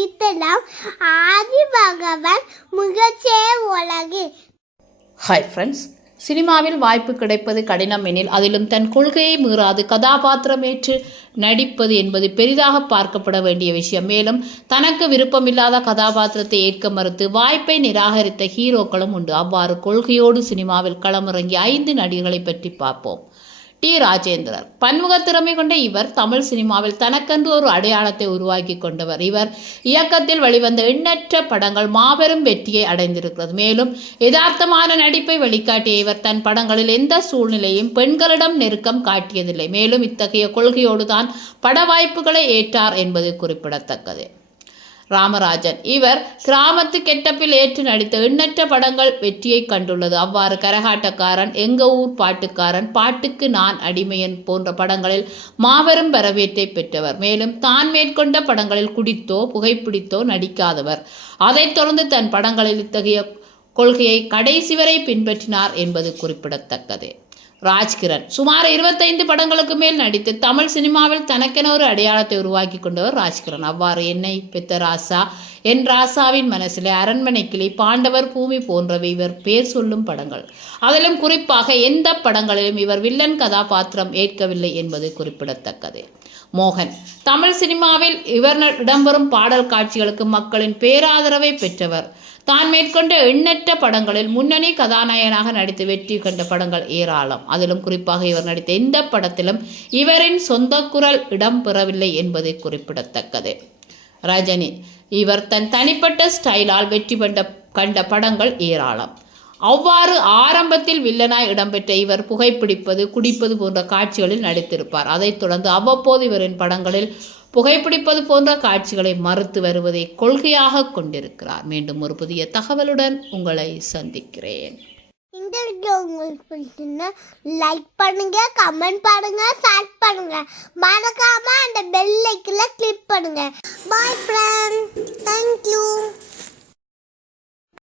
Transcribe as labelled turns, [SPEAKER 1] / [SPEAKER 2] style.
[SPEAKER 1] விழித்தெல்லாம் ஆதி பகவான் முகச்சே உலகு
[SPEAKER 2] hi friends சினிமாவில் வாய்ப்பு கிடைப்பது கடினம் எனில் அதிலும் தன் கொள்கையை மீறாது கதாபாத்திரமேற்று நடிப்பது என்பது பெரிதாக பார்க்கப்பட வேண்டிய விஷயம். மேலும் தனக்கு விருப்பமில்லாத கதாபாத்திரத்தை ஏற்க மறுத்து வாய்ப்பை நிராகரித்த ஹீரோக்களும் உண்டு. அவ்வாறு கொள்கையோடு சினிமாவில் களமிறங்கிய ஐந்து நடிகர்களை பற்றி பார்ப்போம். டி ராஜேந்திரர். பன்முக திறமை கொண்ட இவர் தமிழ் சினிமாவில் தனக்கென்று ஒரு அடையாளத்தை உருவாக்கி கொண்டவர். இவர் இயக்கத்தில் வெளிவந்த எண்ணற்ற படங்கள் மாபெரும் வெற்றியை அடைந்திருக்கிறது. மேலும் யதார்த்தமான நடிப்பை வெளிக்காட்டிய இவர் தன் படங்களில் எந்த சூழ்நிலையும் பெண்களிடம் நெருக்கம் காட்டியதில்லை. மேலும் இத்தகைய கொள்கையோடு தான் பட வாய்ப்புகளை ஏற்றார் என்பது குறிப்பிடத்தக்கது. ராமராஜன். இவர் கிராமத்து கெட்டப்பில் ஏற்று நடித்த எண்ணற்ற படங்கள் வெற்றியை கண்டுள்ளது. அவ்வாறு கரகாட்டக்காரன் எங்க ஊர் பாட்டுக்காரன் பாட்டுக்கு நான் அடிமையன் போன்ற படங்களில் மாபெரும் வரவேற்பை பெற்றவர். மேலும் தான் மேற்கொண்ட படங்களில் குடித்தோ புகைப்பிடித்தோ நடிக்காதவர். அதைத் தொடர்ந்து தன் படங்களில் இத்தகைய கொள்கையை கடைசி வரை பின்பற்றினார் என்பது குறிப்பிடத்தக்கது. ராஜ்கிரண். சுமார் இருபத்தைந்து படங்களுக்கு மேல் நடித்து தமிழ் சினிமாவில் தனக்கென ஒரு அடையாளத்தை உருவாக்கி கொண்டவர் ராஜ்கிரண். அவ்வாறு என்னை பெத்த ராசா. என் ராசாவின் மனசில் அரண்மனை கிளி பாண்டவர் பூமி போன்றவை இவர் பேர் சொல்லும் படங்கள். அதிலும் குறிப்பாக எந்த படங்களிலும் இவர் வில்லன் கதாபாத்திரம் ஏற்கவில்லை என்பது குறிப்பிடத்தக்கது. மோகன். தமிழ் சினிமாவில் இவர் இடம்பெறும் பாடல் காட்சிகளுக்கு மக்களின் பேராதரவை பெற்றவர் தான் மேற்கொண்ட எண்ணற்ற படங்களில் முன்னணி கதாநாயகனாக நடித்து வெற்றி கண்ட படங்கள் ஏராளம். அதிலும் குறிப்பாக இவர் நடித்த எந்த படத்திலும் இவரின் சொந்த குரல் இடம்பெறவில்லை என்பது குறிப்பிடத்தக்கது. ரஜினி இவர் தன் தனிப்பட்ட ஸ்டைலால் வெற்றி கண்ட கண்ட படங்கள் ஏராளம். அவ்வாறு ஆரம்பத்தில் வில்லனாய் இடம்பெற்ற இவர் புகைப்பிடிப்பது குடிப்பது போன்ற காட்சிகளில் நடித்திருப்பார். அதைத் தொடர்ந்து அவ்வப்போது இவரின் படங்களில் புகைப்பிடிப்பது போன்ற காட்சிகளை மறுத்து வருவதை கொள்கையாக கொண்டிருக்கிறார். மீண்டும் ஒரு புதிய தகவலுடன் உங்களை சந்திக்கிறேன்.
[SPEAKER 1] இந்த வீடியோ உங்களுக்கு பிடிச்சிருந்தா லைக் பண்ணுங்க கமெண்ட் பண்ணுங்க ஷேர் பண்ணுங்க. மறக்காம அந்த பெல் ஐக்கில் கிளிக் பண்ணுங்க. பாய் ஃப்ரெண்ட்